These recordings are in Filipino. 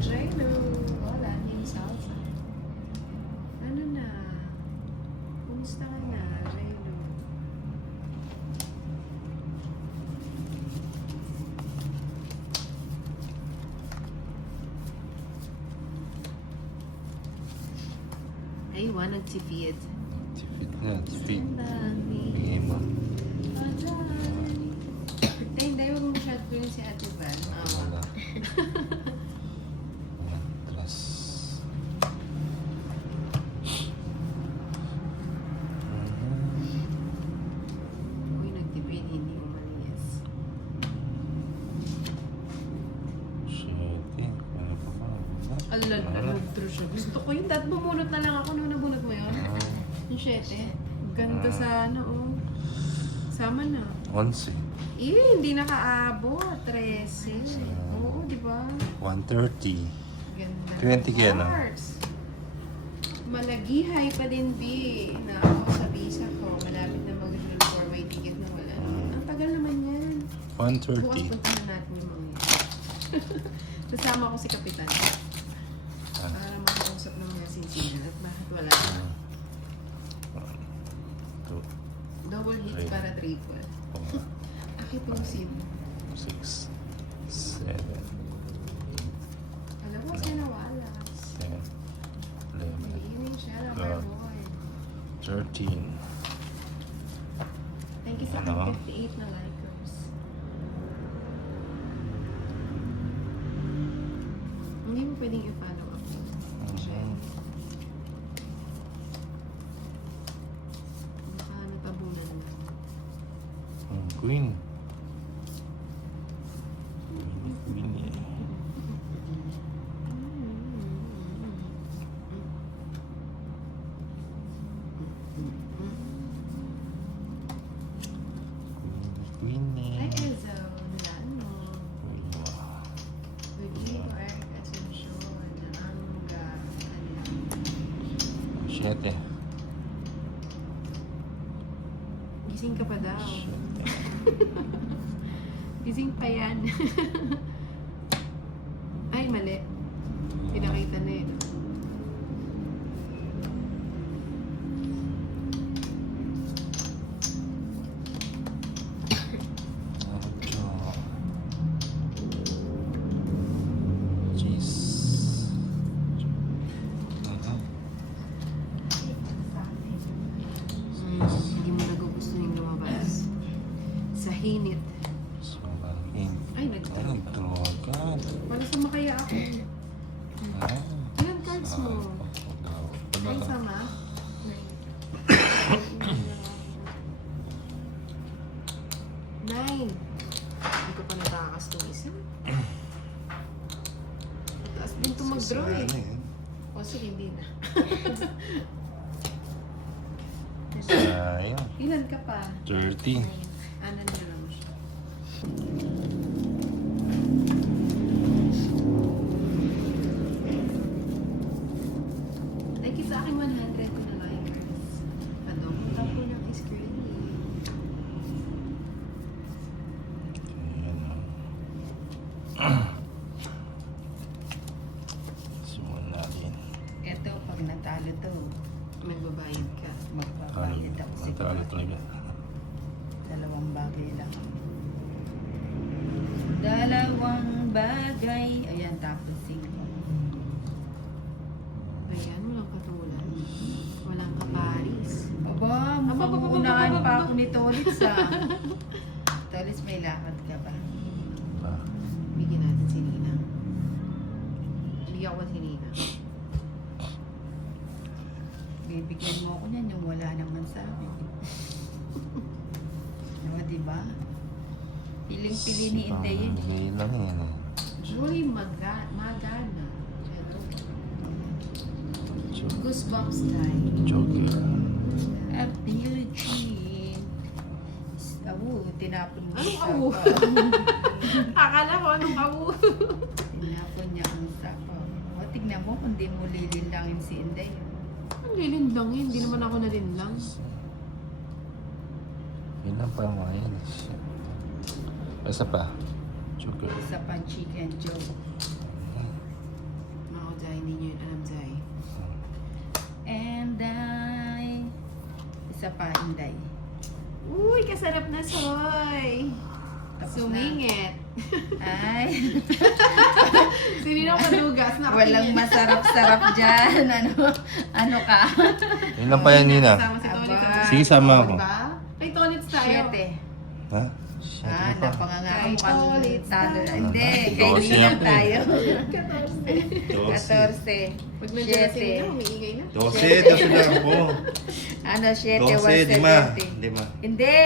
Jeno. Wala, yung salsa. Ano na? Kumusta ka na, Jeno? Ay, nagtipid. Tipid na, tipid. Ang dami. Bigay mo. Hindi, huwag mo masyado ko yun si Ate Van. Wala. Atras. Uy, nagtipid, hindi umalis. Shit, eh. Kaya pa ba? Alala, nag-draw siya. Gusto ko yun. Dahil bumunot na lang ako nung nabunot mo yun. Yung 7. Ganda sana, oh. Sama na. 11. Hindi nakaabot. 13. Oo, di ba? 130. Ganda. 20 kaya na. Hearts. Malagihay pa din, B. Na ako sa visa ko. Malapit na mag-renew 4-way ticket na wala. Ang tagal naman yan. Bukas 130. punta na natin yung mga yan. Kasama ko si Kapitan. Para makausap ng mga sinsinan at bakit wala na. 2, Double hit Three. para triple. 4, Akit yung SIM. 6, 7, Alam mo, siya nawala. 10, 11, Nag-iining siya, Twelve. lover boy. 13. Thank you sa Ano? 58 na likers. Hindi mo pwedeng i-follow up. Jen. Baka natabunan na. Queen. Queen eh. Queen Hi, eh. Enzo. Milano. Rodrigo, Eric, Ascension, Anga, ano. 7. Gising ka pa daw. Gising pa yan. Ay, mali. Pinakita na yun. Hindi mo nagugusto yung lumabas. Sa hinit. Ay, nag-draw. Nagdraw. Para sumakaya ako. Ah. Ilan cards mo? Ay, sama? Nine. Hindi ko pa natakas itong isa. Taas din ito mag-draw eh. O sige, hindi na. Sayang. Ilan ka pa? 30. Anan na lang siya. Thank you sa aking 100 ko na likers. Padong ko ng screen. Simulan natin. Ito, pag natalo to, Magbabayad ka. magbabayad ako Matalo siguro. talaga. 2 bagay lang. 2 bagay. Ayan, tapos 5. Ayan, walang katulad. Walang kaparis. Aba, maguunahan pa ako ni Tolis ah. Tolis, may lakad ka ba? Ah, Bigyan natin si Nina. Bigyan ko si Nina. Bibigyan mo ako niyan yung wala naman sa akin. Diba, diba? Piling-pili ni Inday yun. Bigay lang yan eh. Julie Magana. Goosebumps tayo. Joker. At Eugene. Tinapon mo Anong sa awu? sapaw. Akala ko anong awu. Tinapon niya ang sapaw. O, tignan mo kung di mo lilindangin si Inday. Ang lilindang yun. Hindi naman ako nalinlang. Yun lang pa mga yan. Isa pa. Joker. Isa pang chicken joke. Jai. Hindi nyo yun alam, Jai. And isa pa, Inday. Uy, kasarap na, Soy! Tapos Sumingit. Ay, Sino na kadugas? walang masarap-sarap dyan. Ano ka? Yun lang pa yan, Nina. Kasama si Tonitz. Aba. Sige, sama ako. Diba? Kay Tonitz tayo. 7. Ha? Siyempre Ah, pa. napangangako Kay kang Tolitz talo. tayo. Hindi, kay 12 Ninang yan, tayo. 12. 14. Pag nandiyan na sila, 7. umiingay na. 12 lang ako. Ano, 7, 12, di ma. 170. Di ma. Hindi.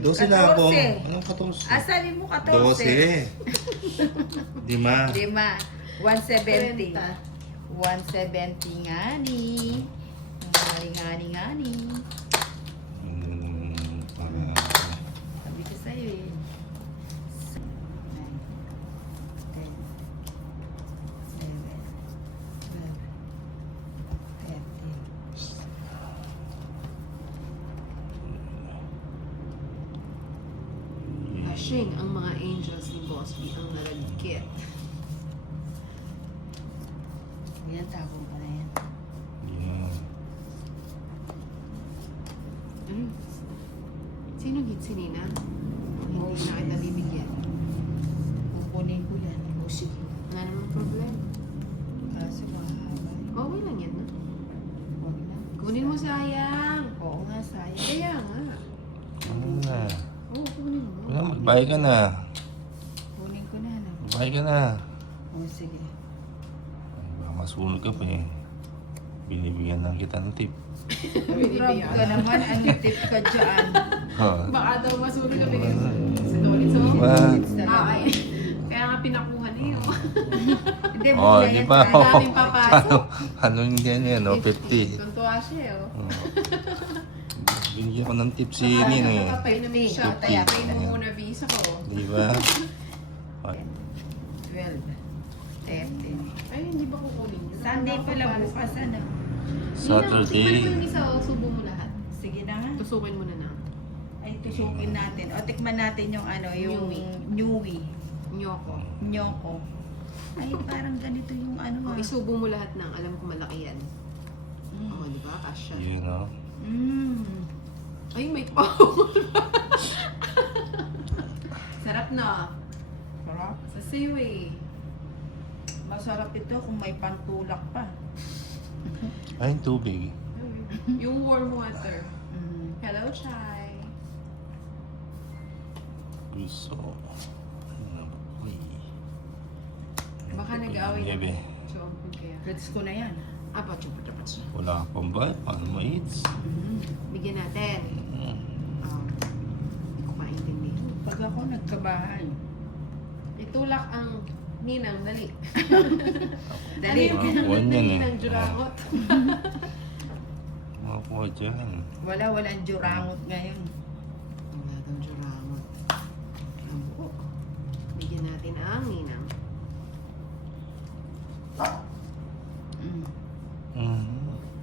12 lang ako. 14. Anong 14? Ah, sabi mo 14. 12. Di ma. 5. 170. 30. 170 nga ni. Ngani. Para... Sabi ko sa'yo eh. 9, 10, 11, 12, 13. Ashing ang mga angels ni Boss B ang nalagkit. Yan, tapong ka na yan. Yeah. Ano? Sino hit si Nina? Hindi na kita bibigyan. Kukunin ko yan. O sige. Wala namang problem. Kaso mahaba. Okay lang yan, no? Huwag na. Kunin mo, sayang. Oo nga, sayang. Kaya nga. Ano na? Oo, kunin mo. Wala, magbayad ka na. Kunin ko na. No? Magbayad ka na. O sige. Ay, baka masunog ka pa eh. Binibigyan lang kita ng tip. Grabe ka naman. Ang tip ka dyan. Ha? Baka daw masunod kami sa Tonitz, oh. Diba? Ay, kaya nga pinakuha niyo. Hindi mo Oh, na di yan. ba? Try. Daming papasok. Anong yan yan, no? 50. Tuntua siya, oh. Oh. Binigyan ko ng tip si Nino eh. Kapay na may siya. 50. Pay mo muna visa ko. Di ba? 12. 13. Ay, hindi ba kukunin yun? Sunday pala bukas. Ano? Saturday. Tikman mo yung isa, oh. Subo mo lahat. Sige na nga. Tusukin mo na na. Ay, tusukin natin. O, tikman natin yung ano, yung Newy. Nyoko. Nyoko. Ay, parang ganito yung ano Oh, ah. isubo mo lahat ng alam ko malaki yan. Oh, di ba? Kasha. You know? Ay, may sarap na. Sarap. Sa siwi. Masarap ito kung may pantulak pa. Ay, tubig. Yung warm water. Mm. Hello, Chai. Gusto. Ano ba? Uy. Baka nag-away na. Bebe. So, kaya. Gets ko na yan. Apa, chupa. Wala ka pang ba? Paano ma-eats? Bigyan natin. Hindi ko maintindihan. Pag ako nagkabahay. Itulak ang ninang, dali. Dali. Ano yung Mga pinang kuwan yan eh. ninang jurakot? Makakuha dyan. Walang jurangot ngayon. Wala daw jurakot. Ang buo. Bigyan natin ang ninang.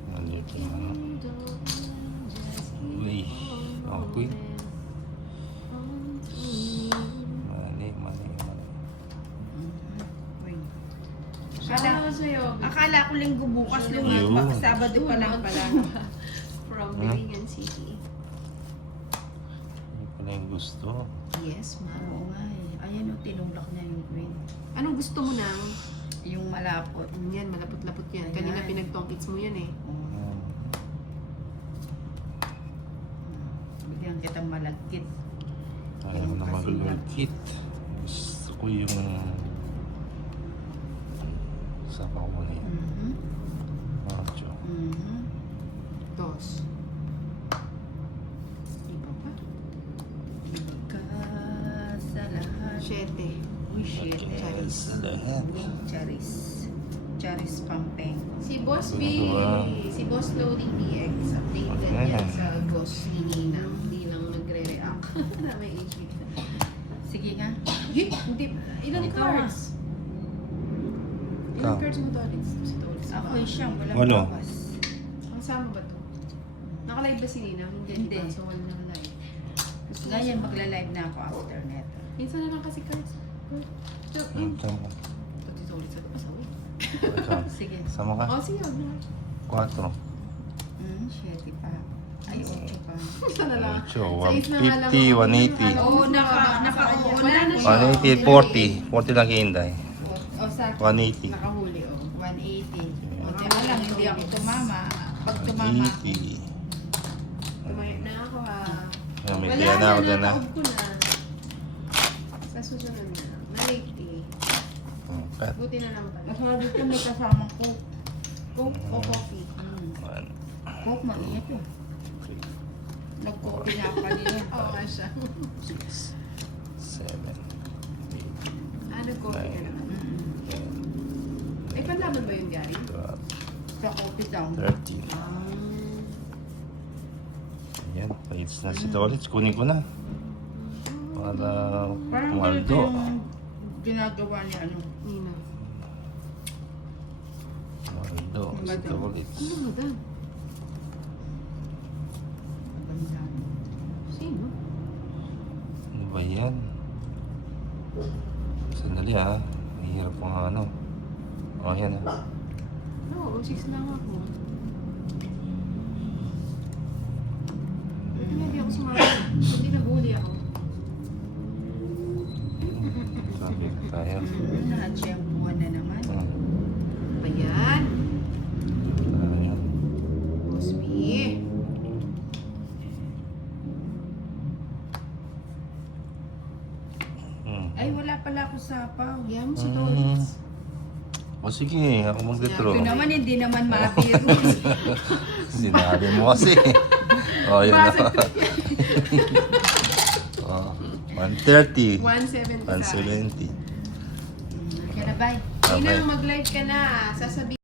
Nandito na. Uy. Okay. Mali. Uy. Akala ko sa'yo. Akala ko linggo bukas Ayun. lumabas. Sabado pa lang pala. From Bilingan City. Hindi pala yung gusto. Yes, ma'am. Oo nga eh. Ayan o, tinulak niya yung green. Anong gusto mo nang? Yung malapot. Yan, malapot-lapot yan. Kanina Ayan. pinagtongkits mo yan eh. Bigyan kitang malagkit. Ayaw na malulagkit. Gusto ko yung... Sabaw mo na yun. Macho. Dos. Iba pa? Ka sa lahat. Siete. Uy, shit. Charis sa lahat. Charis. Charis Pampeng. Si Boss B, Wow. si Boss Loading DX, updated Okay. yan sa boss ni Ninang. Hindi lang nagre-react. May HP. Sige nga. Hindi. Ilan Ikaw cards? Ilan Ikaw. cards mo Tolix? Si Tolix. Ako yung siyang walang Walo. bawas. Ang sama ba to? Nakalive ba si Ninang? Hindi. Hindi. Diba? So, wala nang live. Gusto ko Ngayon, siya. magla-live na ako after neto. Minsan na lang kasi cards. Ito mo. Pati Tolix ako pa sa uwi. Ito. Sige. Sama ka? O, sige, huwag na. 4. 7 pa. Ay, 8 pa. Sana lang. Ocho, Sa is na nga lang 150, ako. 180. Oo, naka-oo Wala na. na siya. 180, 40. 40 lang kiinday. O, sa 180. Nakahuli, o. 180. O, tiyan lang, hindi ako tumama. Pag tumama, 180. Tumayot na ako, ah. Ayan, may Wala kaya na ako dyan, nataob ko na. Sa susunod na. Malate, Cut. Buti na lang pala. masarap dito may kasamang coke. Coke o coffee? 1, Coke, mainit yun. 3, Nag-coke na ako kanina. Oo nga siya. 6, 7, 8, Ah, nag-coffee ka naman. Eh, panlaban ba yun, Gary? 12, Sa coffee daw. 13. Ayan, paits na si Tolits. Kunin ko na. Para Parang ganito pumaldo. yung ginagawa ni ano. Nina. Pumaldo si Pumaldo. Tolits. Ano mo dan? Maganda. Sino? Ano ba yan? Sandali ha. Mahirap ko nga ano. O, yan ha. No, 6 lang ako. Hindi ako sumama. Hindi nahuli ako. Sabi ko tayo. Nakachempuan na naman. Ba yan? Ayan. Cosby. Ay, wala pala ako sapaw. Yan mo si Tolits. O sige, ako mag-retro. Ito naman, hindi naman mabiro. Sinabi mo kasi. O, yun na. O, 130. 170 sa akin. 170. Kaya na, bye. Ina, Okay. mag-live ka na. Sasabihin